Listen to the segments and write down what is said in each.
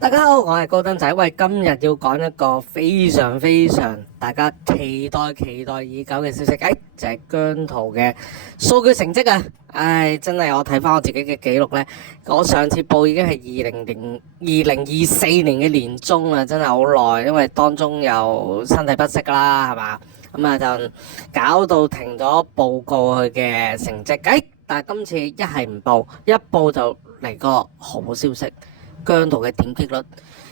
大家好，我係高登仔。喂，今日要講一個非常大家期待已久嘅消息，就係姜濤嘅數據成績啊！真係我睇翻我自己嘅記錄呢，我上次報已經係2024年嘅年中啦，真係好耐，因為當中有身體不適啦，係嘛，咁啊就搞到停咗報告佢嘅成績。但係今次一係唔報，一報就嚟個好消息。姜濤嘅點擊率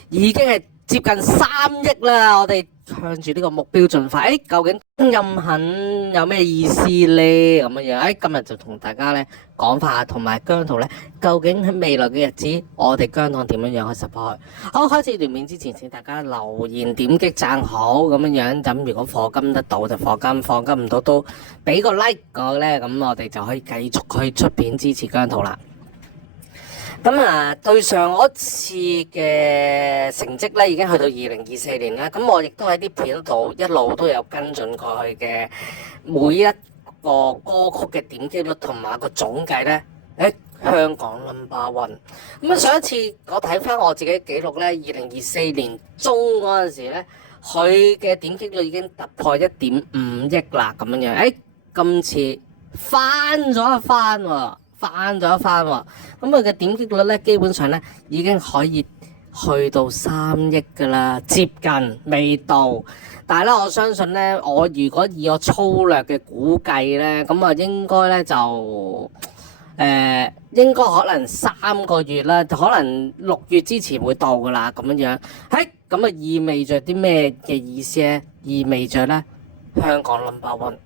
已經係接近3億啦，我哋向住呢個目標進發。究竟任肯有咩意思呢？咁樣今日就同大家咧講法，同埋姜濤咧，究竟喺未來嘅日子，我哋姜糖點樣去 support？好，開始段片之前，請大家留言、點擊、讚好咁樣。咁如果課金得到就課金，課金唔到都俾個 like 我咧，咁我哋就可以繼續去出片支持姜濤啦。對上嗰次嘅成績咧，已經去到2024年啦。咁我亦都喺啲片度一路都有跟進過去嘅每一個歌曲嘅點擊率同埋個總計咧，香港 No.1。咁上一次我睇翻我自己記錄咧，2024年中嗰陣時咧，佢嘅點擊率已經突破1.5億啦，咁樣。今次翻咗一番喎。咁佢嘅點擊率咧，基本上咧已經可以去到3億噶啦，接近未到。但係咧，我相信咧，我如果以我粗略嘅估計咧，咁啊應該咧就應該可能3個月啦，可能6月之前會到噶啦，咁樣。咁啊意味着啲咩嘅意思咧？意味着咧香港 No.1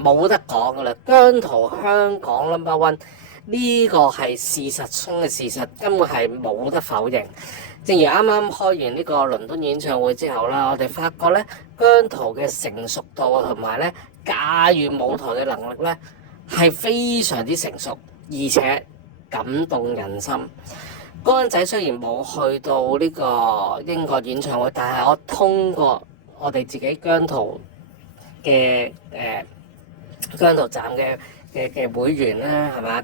冇得講噶啦，姜濤香港 No.1。呢個係事實中嘅事實，根本係冇得否認。正如啱啱開完呢個倫敦演唱會之後啦，我哋發覺咧姜濤嘅成熟度同埋咧駕馭舞台嘅能力咧係非常之成熟，而且感動人心。嗰陣仔雖然冇去到呢個英國演唱會，但係我通過我哋自己姜濤嘅姜濤站嘅會員啦，係嘛，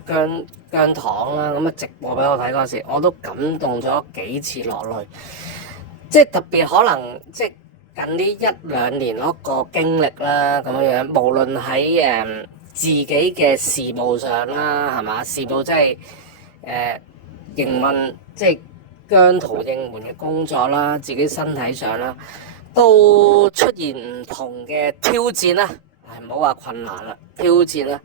姜糖啦，咁啊直播俾我睇嗰時，我都感動咗幾次落淚。即係特別可能即係近呢1-2年嗰個經歷啦，咁樣無論喺自己嘅事務上啦，係嘛，事務即係營運，即係姜濤應援嘅工作啦，自己身體上啦，都出現唔同嘅挑戰啦，唔好話困難啦，挑戰啦。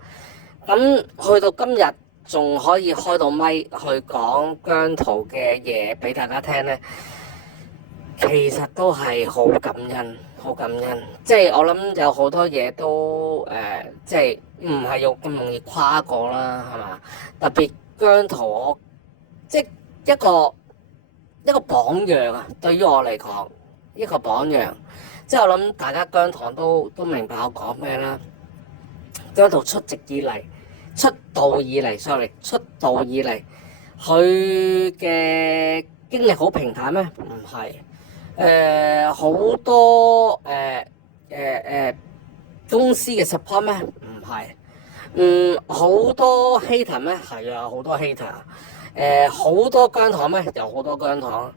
咁去到今日仲可以開到咪去講姜濤嘅嘢俾大家聽咧，其實都係好感恩，好感恩。即係我諗有好多嘢都即係唔係要咁容易跨過啦，係嘛？特別姜濤我即係一個榜樣啊，對於我嚟講一個榜樣。即係我諗大家姜糖都明白我講咩啦。姜濤出道以嚟，佢嘅經歷好平坦咩？唔係，好多公司嘅 support 咩？唔係，好多 hater 咩？係啊，好多 hater，好多姜糖咩？有好多姜糖，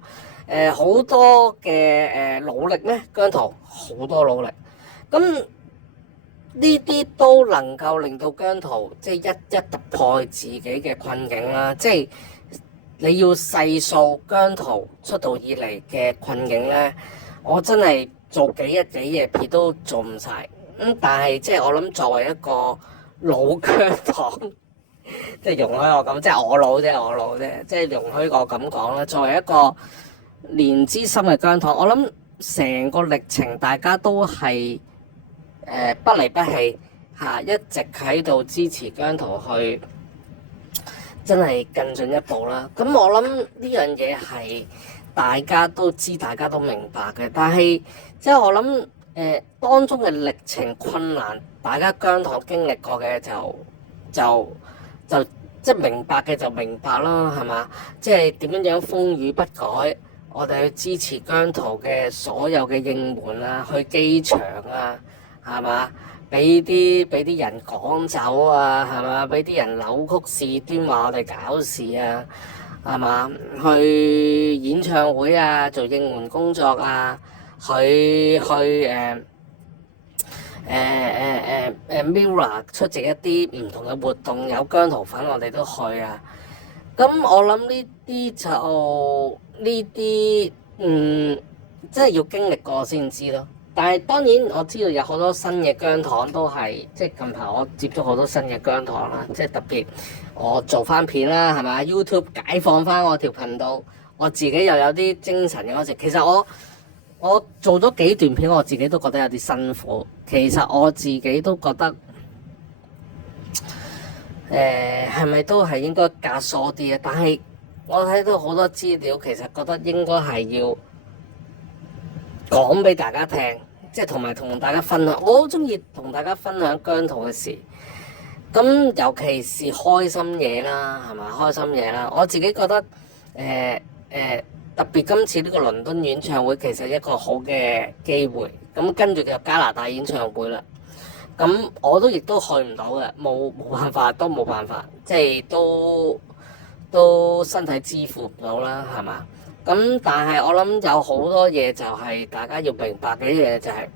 好多嘅努力咩？姜濤好多努力，咁。呢啲都能夠令到姜濤即係一突破自己嘅困境啦。即係你要細數姜濤出道以嚟嘅困境咧，我真係做幾日幾夜片都做唔晒。但係即係我諗作為一個老姜糖，即係容許我咁，即係我老啫，即係容許我咁講啦。作為一個年資深嘅姜糖，我諗成個歷程大家都係。不離不棄一直喺度支持姜濤去，真係更進一步啦。咁我諗呢樣嘢係大家都知，大家都明白嘅。但係即係我諗當中嘅歷程困難，大家姜糖經歷過嘅就即係明白嘅就明白啦，係嘛？即係點樣風雨不改，我哋去支持姜濤嘅所有嘅應援啊，去機場啊。係嘛？俾啲人趕走啊，係嘛？俾啲人扭曲事端話我哋搞事啊！係嘛？去演唱會啊，做應援工作啊，去Mirror 出席一啲唔同嘅活動，有姜濤粉我哋都去啊。咁我諗呢啲就呢啲真係要經歷過先知咯。但係當然我知道有好多新嘅姜糖都係，即係近排我接觸好多新嘅姜糖啦，即係特別我做翻片啦，係咪 YouTube 解放翻我條頻道，我自己又有啲精神嘅嗰時，其實我做咗幾段片，我自己都覺得有啲辛苦。其實我自己都覺得，係咪都係應該隔疏啲啊？但係我睇到好多資料，其實覺得應該係要講俾大家聽，即係同埋同大家分享。我好中意同大家分享姜濤嘅事，咁尤其是開心嘢啦，係咪？開心嘢啦，我自己覺得特別今次呢個倫敦演唱會其實一個好嘅機會。咁跟住就加拿大演唱會啦，咁我都亦都去唔到嘅，冇辦法，都冇辦法，即係都身體支付唔到啦，係嘛？咁但係我諗有好多嘢就係大家要明白嘅一樣嘢，就係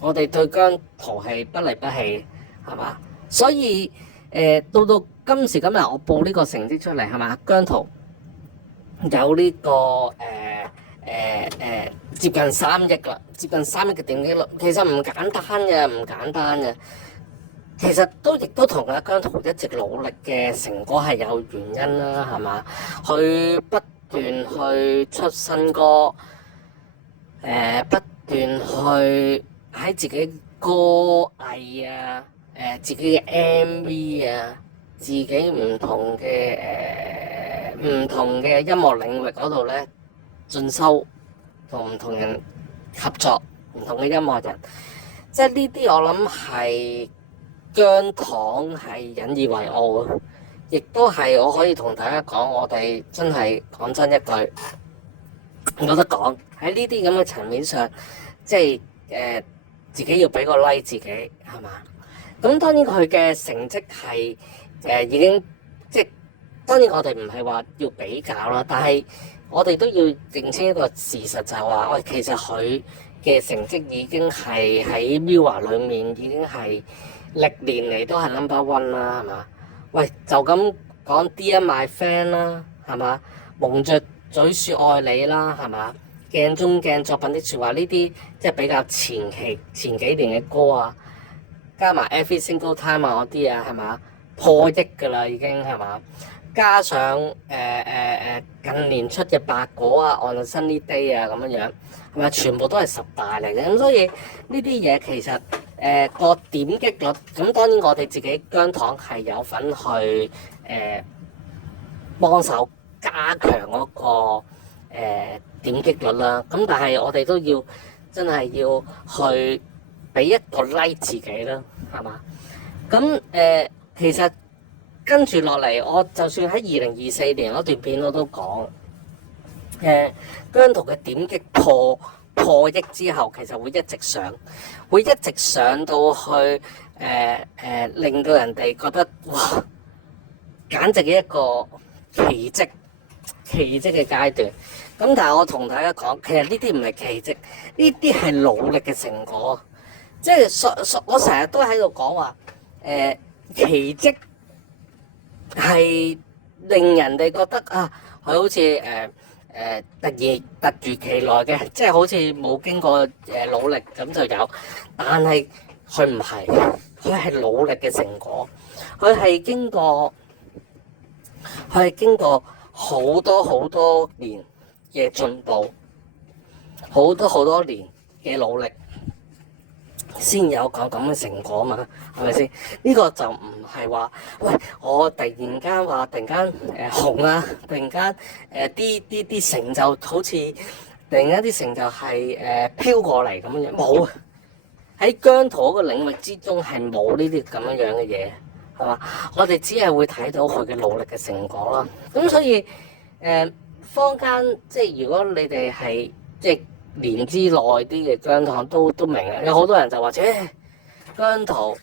我哋對姜濤係不離不棄，係嘛？所以到今時今日我報呢個成績出嚟，係嘛？姜濤有呢個接近3億啦，接近3億嘅點擊率，其實唔簡單嘅，唔簡單嘅。其實亦都同阿姜濤一直努力嘅成果係有原因啦，係嘛？佢不斷去出新歌，不斷去喺自己歌藝啊，自己嘅 MV 啊，自己唔同嘅音樂領域嗰度咧進修，同唔同人合作，唔同嘅音樂人，即係呢啲我諗係姜糖係引以為傲嘅，亦都係我可以同大家講，我哋真係講真一句，有得講喺呢啲咁嘅層面上，即係自己要俾個 like 自己係嘛？咁當然佢嘅成績係已經即係當然我哋唔係話要比較啦，但係我哋都要認清一個事實，就係話喂，其實佢嘅成績已經係喺 Mirror 裏面已經係歷年嚟都係 number one 啦，係嘛？喂，就咁講 Dear My Friend 啦，係嘛？蒙着嘴說愛你啦，係嘛？鏡中鏡作品的説話呢啲即係比較前幾年嘅歌啊，加埋 Every Single Time 啊嗰啲啊，係嘛？破億㗎啦已經係嘛？加上近年出嘅白果啊、On a Sunny Day 啊咁樣樣，係咪全部都係10大嚟嘅？咁所以呢啲嘢其實個點擊率，咁當然我哋自己姜糖係有份去幫手加強嗰個點擊率啦。咁但係我哋都要真係要去俾一個 like 自己啦，係嘛？咁其實跟住落嚟，我就算喺2024年嗰段片我都講，姜濤嘅點擊破億之後，其實會一直上到去令到人哋覺得哇，簡直係一個奇蹟嘅階段。咁但係我同大家講，其實呢啲唔係奇蹟，呢啲係努力嘅成果。即係我成日都喺度講話，奇蹟係令人哋覺得啊，佢好似突如其來嘅，即係好似冇經過努力咁就有。但係佢唔係，佢係努力嘅成果，佢係經過好多年嘅進步，好多年嘅努力，先有個咁嘅成果嘛，係咪先？呢個就唔係話，喂，我突然間紅啊，突然間啲成就好似突然間啲成就係飄過嚟咁樣，冇啊！喺姜濤個領域之中係冇呢啲咁樣嘅嘢，係嘛？我哋只係會睇到佢嘅努力嘅成果啦。咁所以坊間即係如果你哋係即係年資耐啲嘅姜糖都明啊，有好多人就話：姜濤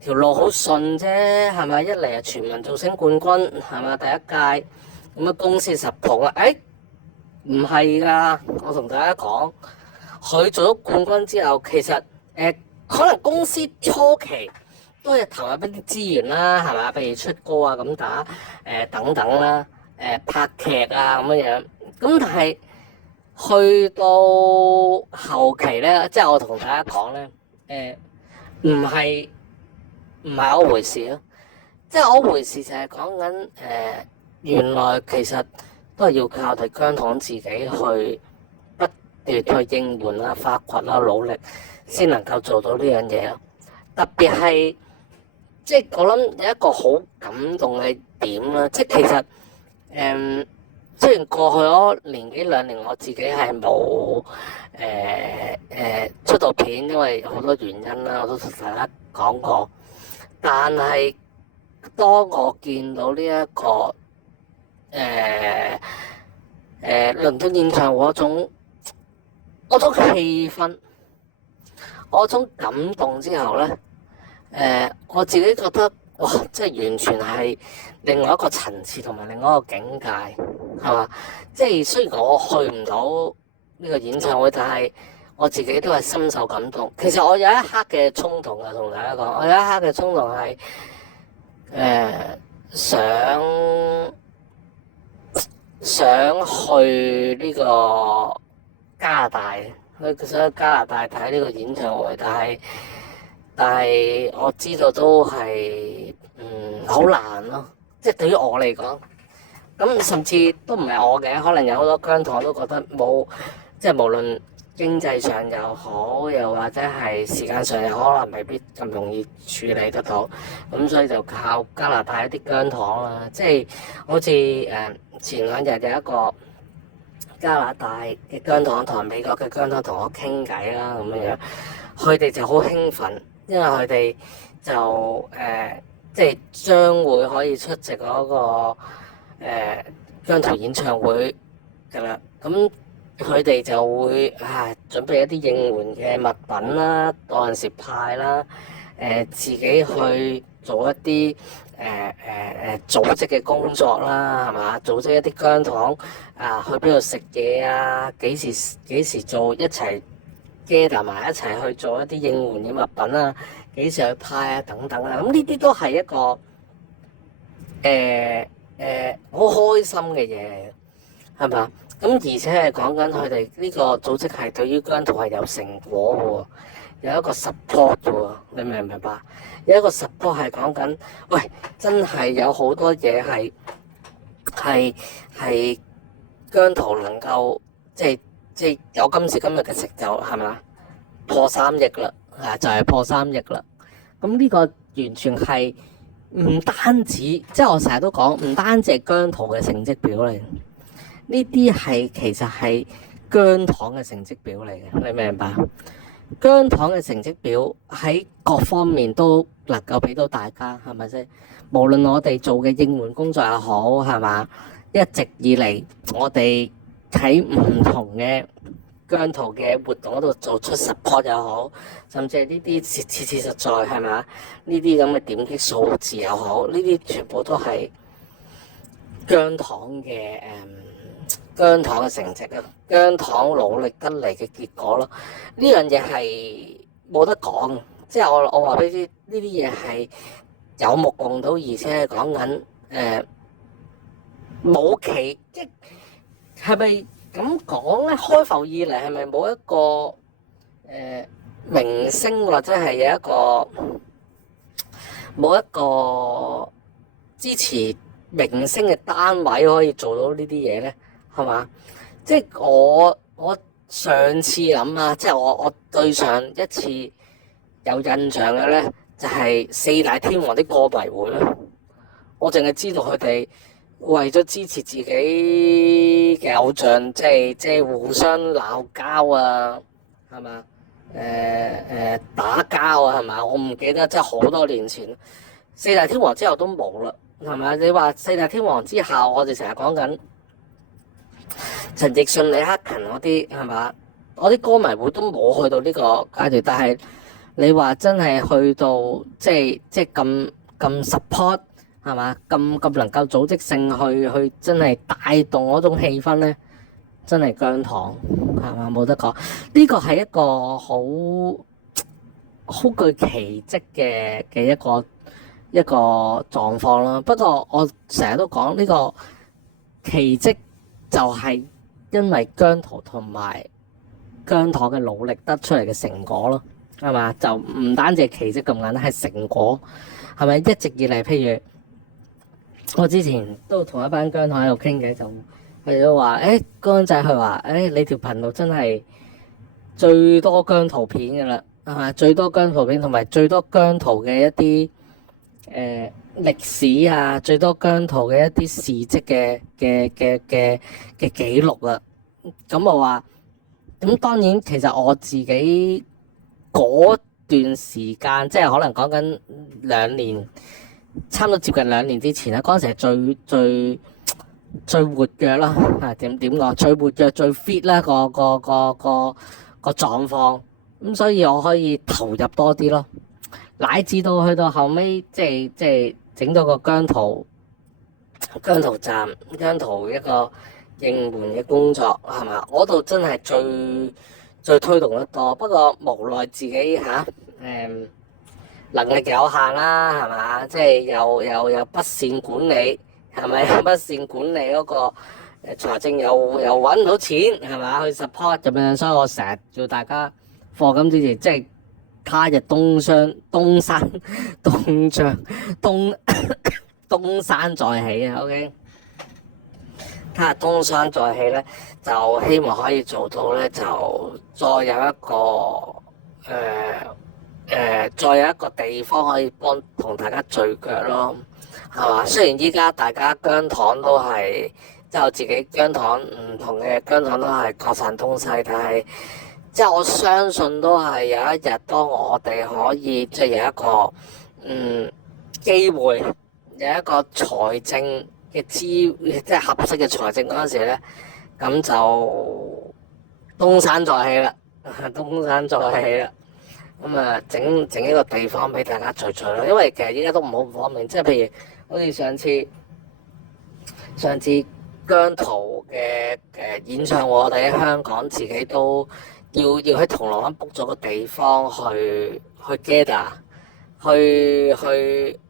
條路好順啫，係咪？一嚟係全民造星冠軍，係咪？第一屆，咁啊公司 support 啦。誒唔係㗎，我同大家講，佢做咗冠軍之後，其實可能公司初期都係投入一啲資源啦，係嘛？譬如出歌啊咁打等等啦，拍劇啊咁樣樣。咁但係去到後期咧，即係我同大家講咧，唔係嗰回事咯。即係嗰回事就係講緊原來其實都係要靠我哋姜糖自己去不斷去應援啦、發掘啦、努力，先能夠做到呢樣嘢咯。特別係即係我諗有一個好感動嘅點啦，即係其實雖然過去嗰年幾兩年我自己係冇出到片，因為好多原因啦，我都同大家講過。但係當我見到呢一個倫敦演唱會嗰種氣氛，嗰種感動之後咧，我自己覺得哇，即係完全係另外一個層次同埋另外一個境界，係嘛？即係雖然我去唔到呢個演唱會，但係我自己都係深受感動。其實我有一刻嘅衝動啊，同大家講，我有一刻嘅衝動係想去呢個加拿大，想去加拿大睇呢個演唱會，但係我知道都係好難咯，即係對於我嚟講，咁甚至都唔係我嘅，可能有好多姜糖都覺得冇，即係無論經濟上又好，又或者係時間上又可能未必咁容易處理得到，咁所以就靠加拿大一啲姜糖啦，即係好似前兩日有一個加拿大嘅姜糖同美國嘅姜糖同我傾偈啦，咁樣佢哋就好興奮，因為佢哋就即係將會可以出席嗰個姜糖演唱會㗎啦，咁佢哋就會準備一啲應援嘅物品啦，嗰陣時派啦，自己去做一啲組織嘅工作啦，係嘛？組織一啲姜糖去邊度食嘢啊？幾時做一齊 gather 埋一齊去做一啲應援嘅物品啊？幾時去派啊？等等啊！咁呢啲都係一個好開心嘅嘢嚟嘅，係嘛？咁而且係講緊佢哋呢個組織係對於姜糖係有成果嘅喎，有一個 support 嘅喎，你明唔明白？有一個 support 係講緊，喂，真係有好多嘢係姜糖能夠即係有今時今日嘅成就，係咪？破3億啦，就係破3億啦。咁呢個完全係唔單止，即係我成日都講，唔單止係姜糖嘅成績表嚟。呢啲係其實係姜糖嘅成績表嚟嘅，你明唔明白？姜糖嘅成績表喺各方面都能夠俾到大家，係咪先？無論我哋做嘅應援工作又好，係嘛？一直以嚟我哋喺唔同嘅姜糖嘅活動嗰度做出 support 又好，甚至係呢啲切實在，係嘛？呢啲咁嘅點擊數字又好，呢啲全部都係姜糖嘅姜糖嘅成績啊，姜糖努力得嚟嘅結果咯。呢樣嘢係冇得講，即係我話俾你知，呢啲嘢係有目共睹，而且係講緊冇期，即係咪咁講咧？開埠以嚟係咪冇一個明星或者係有一個冇一個支持明星嘅單位可以做到呢啲嘢咧？係嘛？即係我上次諗啊，即係我對上一次有印象嘅咧，就係四大天王的歌迷會啦。我淨係知道佢哋為咗支持自己嘅偶像，即係互相鬧交啊，係嘛？打交啊，係嘛？我唔記得，即係好多年前。四大天王之後都冇啦，係咪？你話四大天王之後，我哋成日講緊陳奕迅、李克勤嗰啲，係嘛？我啲歌迷會都冇去到呢個階段，但係你話真係去到即係咁 support，係嘛？咁能夠組織性去真係帶動嗰種氣氛咧，真係姜糖係嘛？冇得講，呢個係一個好具奇蹟嘅一個狀況啦。不過我成日都講呢個奇蹟就係因為姜濤同埋姜糖嘅努力得出嚟嘅成果咯，係嘛？就唔單止係奇蹟咁簡單，係成果，係咪？一直以嚟，譬如我之前都同一班姜糖喺度傾偈，就佢哋都話：姜仔，佢話你條頻道真係最多姜濤片㗎啦，係嘛？最多姜濤片同埋最多姜濤嘅一啲歷史啊，最多姜濤嘅一啲事蹟嘅記錄啦。咁我話。咁當然，其實我自己嗰段時間，即係可能講緊2年，差唔多接近2年之前啦。嗰陣時係最活躍啦，點講？最活躍、最 fit 啦，個狀況。咁所以我可以投入多啲咯。乃至到去到後尾，即係整咗個姜濤站、姜濤一個應援嘅工作係嘛？我度真係最推動得多，不過無奈自己能力有限啦，係嘛？即係又不善管理，係咪？不善管理嗰個財政又揾唔到錢，係嘛？去 support 咁樣，所以我成日叫大家課金之前，即係他日東山再起啊 ！OK。睇下東山再起咧，就希望可以做到咧，就再有一個再有一個地方可以同大家聚腳咯，係嘛？雖然依家大家姜糖都係即係我自己姜糖唔同嘅姜糖都係各散東西，但係即係我相信都係有一日，當我哋可以即係有一個機會，有一個財政嘅即係合適嘅財政嗰陣時咧，咁就東山再起啦，東山再起啦。咁啊，整一個地方俾大家聚聚咯。因為其實依家都唔好唔方便，即係譬如好似上次姜濤嘅演唱會，我哋喺香港自己都要喺銅鑼灣 book 咗個地方去 gather，去。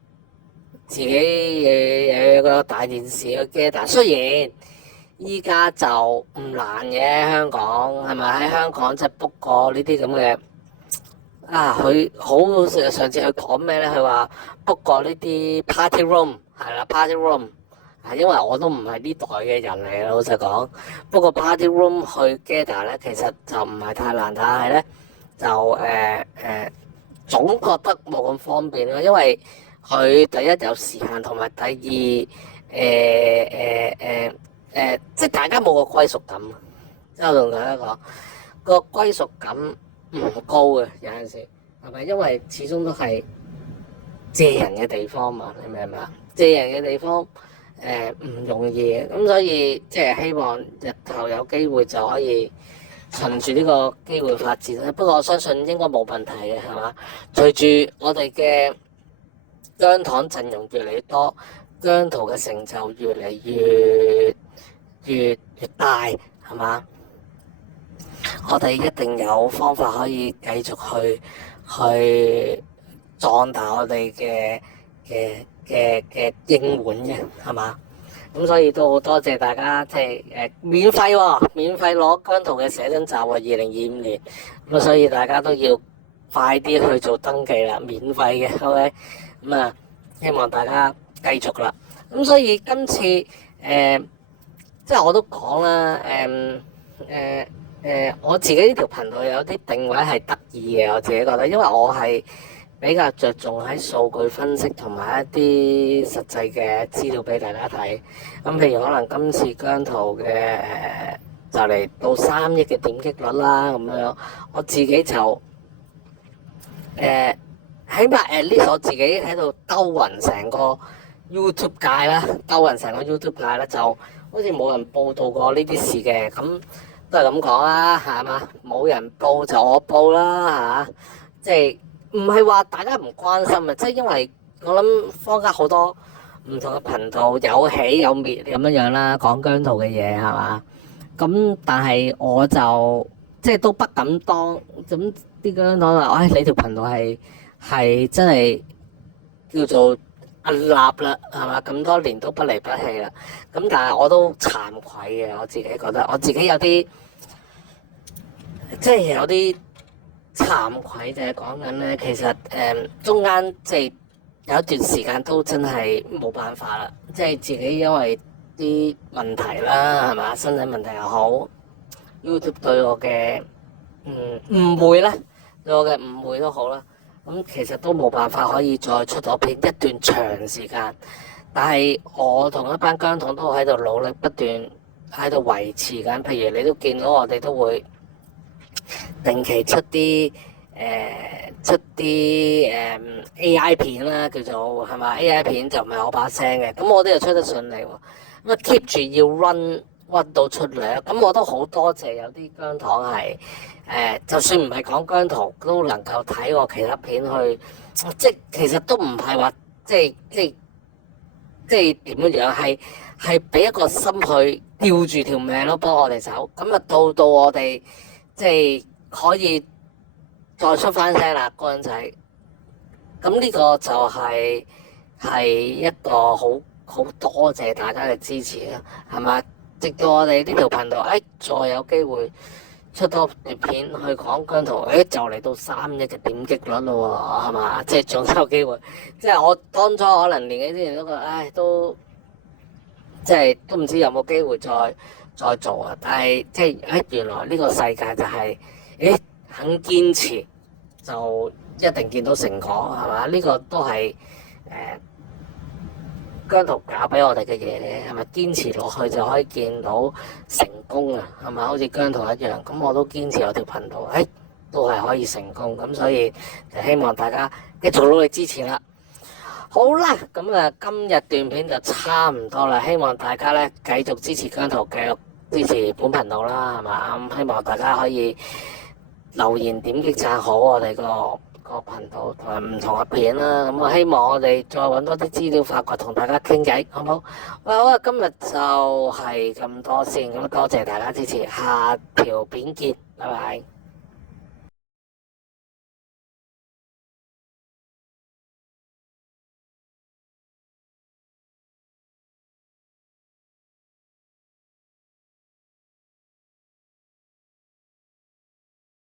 自己有個大電視去 gather，雖然依家就唔難嘅，香港係咪？喺香港即係 book 過呢啲咁嘅佢好上次佢講咩咧？佢話 book 過呢啲 party room 係啦，party room 因為我都唔係呢代嘅人嚟，老實講。不過 party room 去 gather 咧，其實就唔係太難，但係咧就總覺得冇咁方便咯，因為佢第一有時限，同埋第二即係大家冇個歸屬感。即係我同大家講，個歸屬感唔高嘅，有陣時係咪？因為始終都係借人嘅地方嘛，你明唔明啊？借人嘅地方唔容易嘅，咁所以即係希望日後有機會就可以循住呢個機會發展啦。不過我相信應該冇問題嘅，係嘛？隨住我哋嘅姜糖陣容越嚟越多，姜濤嘅成就越嚟越大，係嘛？我哋一定有方法可以繼續去壯大我哋嘅應援嘅，係嘛？咁所以都好多謝大家，即係免費喎，免費攞姜濤嘅寫真集喎，2025年。咁所以大家都要快啲去做登記啦，免費嘅，OK。咁啊，希望大家繼續啦。咁所以今次即係我都講啦，我自己呢條頻道有啲定位係得意嘅，我自己覺得，因為我係比較着重喺數據分析同埋一啲實際嘅資料俾大家睇。咁譬如可能今次姜濤嘅就嚟到3億嘅點擊率啦，咁樣我自己就起碼at least我自己喺度兜勻成個 YouTube 界啦，兜勻成個 YouTube 界啦，就好似冇人報道過呢啲事嘅，咁都係咁講啦，係嘛？冇人報就我報啦，即係唔係話大家唔關心啊？即係因為我諗坊間好多唔同嘅頻道有起有滅咁樣啦，講姜濤嘅嘢係嘛？咁但係我就即係都不敢當，咁啲姜糖話，唉，你條頻道係真係叫做屹立啦，係嘛？咁多年都不離不棄啦。咁但係我都慚愧嘅，我自己覺得我自己有啲即係有啲慚愧，就係講緊咧，其實中間即係有一段時間都真係冇辦法啦，即係自己因為啲問題啦，係嘛？身體問題又好，YouTube 對我嘅誤會啦，對我嘅誤會都好啦。咁其實都冇辦法可以再出到片一段長時間，但係我同一班姜糖都喺度努力不斷喺度維持緊。譬如你都見到我哋都會定期出啲AI 片啦，叫做係咪 AI 片就唔係我把聲嘅，咁我都又出得順利喎。咁啊 keep 住要 run 到出嚟，咁我都好多謝有啲姜糖係就算唔係講姜糖都能夠睇我其他片去，即其實都唔係話即係點樣樣，係俾一個心去吊住條命咯，幫我哋手。咁啊到我哋即係可以再出翻聲啦，乾仔。咁呢個就係一個好多謝大家嘅支持啦，係嘛？直到我哋呢條頻道，再有機會出多段片去講姜濤，就嚟到3億嘅點擊率咯喎，係嘛？即係仲有機會。即係我當初可能年幾之前都覺得，都即係都唔知有冇機會再做啊！但係即係原來呢個世界就係肯堅持就一定見到成果，係嘛？呢個都係姜濤教俾我哋嘅嘢，係咪堅持落去就可以見到成功啊？係咪好似姜濤一樣？咁我都堅持我條頻道，都係可以成功。咁所以就希望大家繼續努力支持啦。好啦，咁啊今日段片就差唔多啦，希望大家咧繼續支持姜濤，繼續支持本頻道啦，係嘛？咁希望大家可以留言點擊讚好我哋個頻道同埋唔同嘅片啦。咁我希望我哋再揾多啲資料發掘同大家傾偈，好唔好？喂，好啊，今日就係咁多先，咁多謝大家支持，下條片見，拜拜。